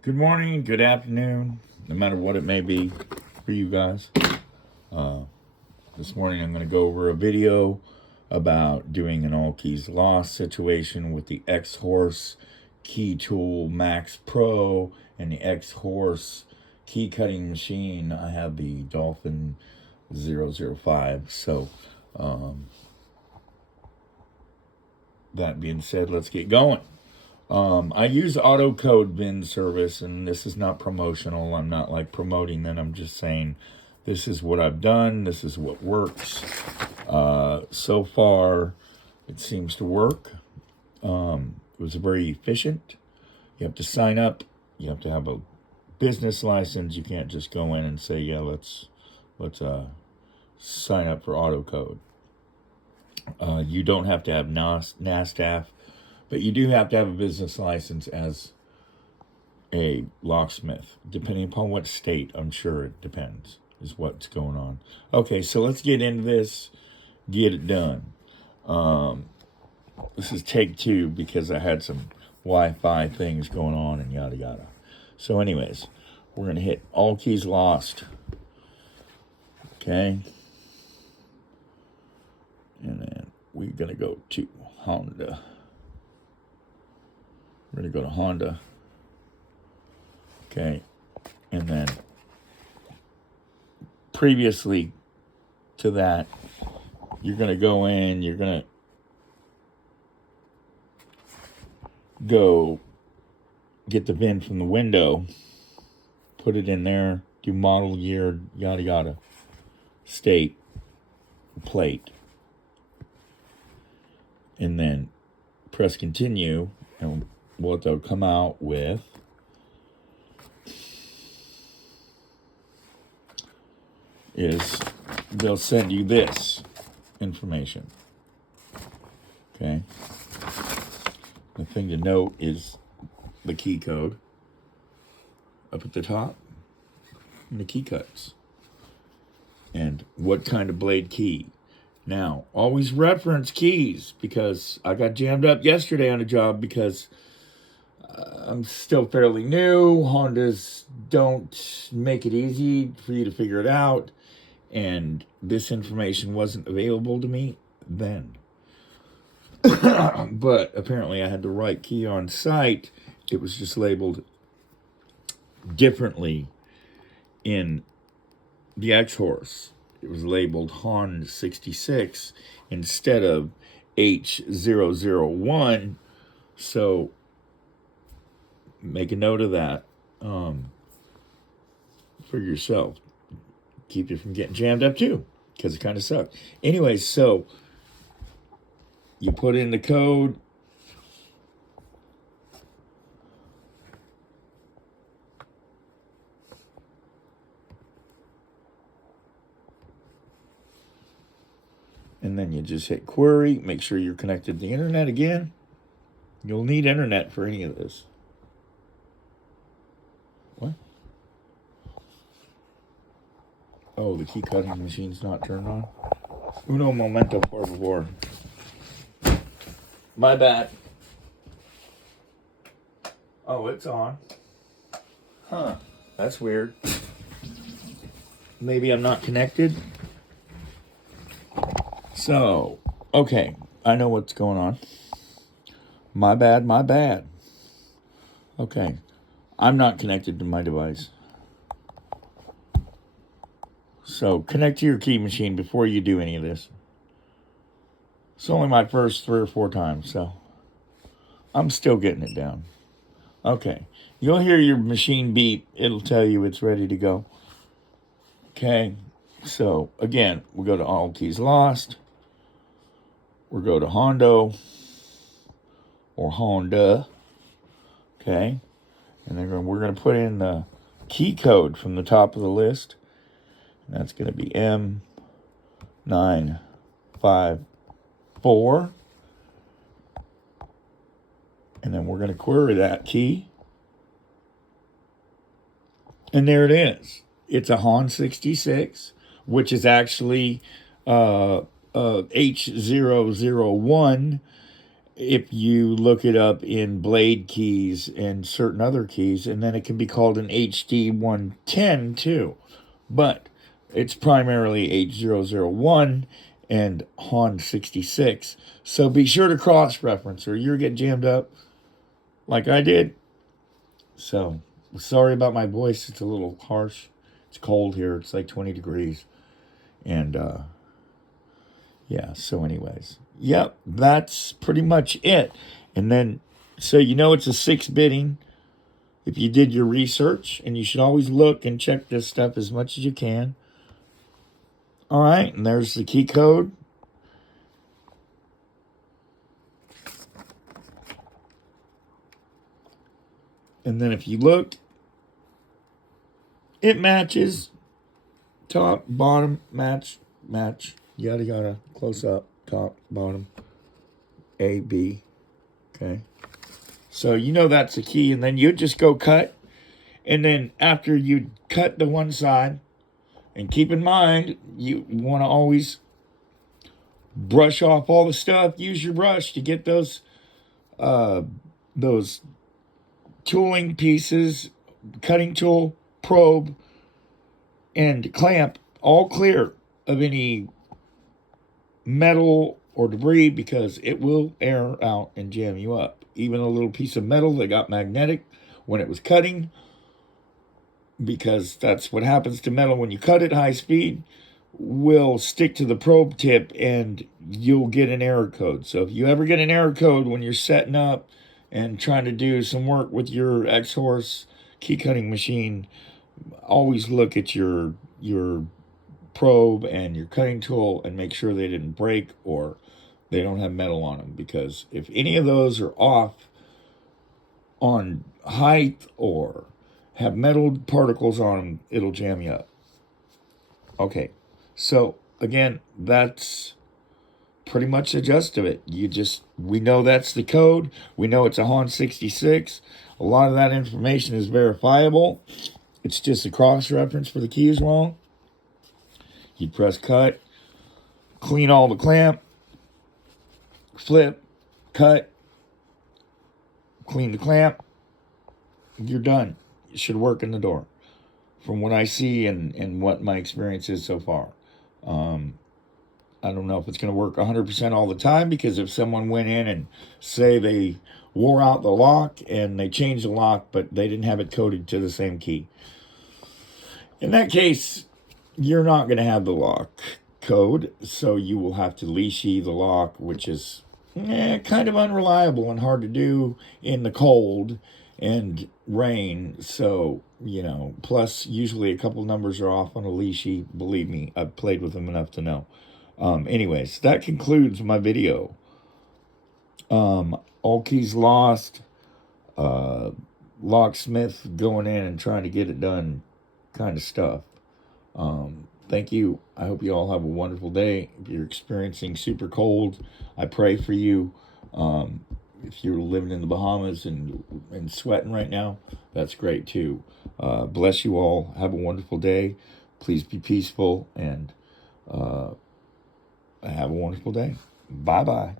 Good morning, good afternoon, no matter what it may be for you guys. This morning I'm going to go over a video about doing an all keys lost situation with the XHorse Keytool Max Pro and the XHorse key cutting machine. I have the Dolphin 005. So that being said, let's get going. I use AutoCode bin service, and this is not promotional. I'm not like promoting that. I'm just saying this is what I've done. This is what works. So far, it seems to work. It was very efficient. You have to sign up. You have to have a business license. You can't just go in and say, yeah, let's sign up for AutoCode. You don't have to have NASDAQ. But you do have to have a business license as a locksmith, depending upon what state. I'm sure it depends, is what's going on. Okay, so let's get into this, get it done. This is take two because I had some Wi-Fi things going on and yada yada. So anyways, we're going to hit all keys lost. Okay. And then we're going to go to Honda. We're going to go to Honda. Okay. And then previously to that, you're going to go in, you're going to go get the VIN from the window, put it in there, do model year, yada yada, state, plate, and then press continue, and what they'll come out with is they'll send you this information. Okay. The thing to note is the key code up at the top and the key cuts and what kind of blade key. Now, always reference keys, because I got jammed up yesterday on a job because I'm still fairly new. Hondas don't make it easy for you to figure it out. And this information wasn't available to me then. But apparently I had the right key on site. It was just labeled differently in the XHorse. It was labeled Hon 66 instead of H001. So make a note of that for yourself. Keep you from getting jammed up too, because it kind of sucked. Anyways, so you put in the code. And then you just hit query. Make sure you're connected to the internet again. You'll need internet for any of this. What? Oh, the key cutting machine's not turned on. Uno momento, por favor. My bad. Oh, it's on. Huh. That's weird. Maybe I'm not connected. So, okay. I know what's going on. My bad, my bad. Okay. I'm not connected to my device. So, connect to your key machine before you do any of this. It's only my first 3 or 4 times, so I'm still getting it down. Okay. You'll hear your machine beep. It'll tell you it's ready to go. Okay. So, again, we'll go to all keys lost. We'll go to Hondo or Honda. Okay. And then we're going to put in the key code from the top of the list. And that's going to be M954. And then we're going to query that key. And there it is. It's a Hon 66, which is actually H001. if you look it up in blade keys and certain other keys, and then it can be called an HD 110 too. But it's primarily H001 and HON 66. So be sure to cross-reference or you'll get jammed up like I did. So, sorry about my voice. It's a little harsh. It's cold here. It's like 20 degrees. And, yeah, so anyways. Yep, that's pretty much it. And then, so you know it's a 6 bitting if you did your research. And you should always look and check this stuff as much as you can. All right, and there's the key code. And then if you look, it matches. Top, bottom, match, yada, yada, close up, top, bottom, A, B, okay. So you know that's the key, and then you just go cut. And then after you cut the one side, and keep in mind, you want to always brush off all the stuff. Use your brush to get those tooling pieces, cutting tool, probe, and clamp all clear of any metal or debris, because it will air out and jam you up. Even a little piece of metal that got magnetic when it was cutting, because that's what happens to metal when you cut it high speed, will stick to the probe tip and you'll get an error code. So if you ever get an error code when you're setting up and trying to do some work with your XHorse key cutting machine, always look at your probe and your cutting tool and make sure they didn't break or they don't have metal on them, because if any of those are off on height or have metal particles on them, it'll jam you up. Okay, so again, that's pretty much the gist of it. We know that's the code. We know it's a HON 66. A lot of that information is verifiable. It's just a cross-reference for the key is wrong. You press cut, clean all the clamp, flip, cut, clean the clamp, you're done. It should work in the door from what I see and what my experience is so far. I don't know if it's going to work 100% all the time, because if someone went in and say they wore out the lock and they changed the lock, but they didn't have it coded to the same key, in that case, you're not going to have the lock code, so you will have to leashy the lock, which is kind of unreliable and hard to do in the cold and rain. So, plus usually a couple numbers are off on a leashy. Believe me, I've played with them enough to know. Anyways, that concludes my video. All keys lost. Locksmith going in and trying to get it done kind of stuff. Thank you. I hope you all have a wonderful day. If you're experiencing super cold, I pray for you. If you're living in the Bahamas and sweating right now, that's great too. Bless you all. Have a wonderful day. Please be peaceful and have a wonderful day. Bye-bye.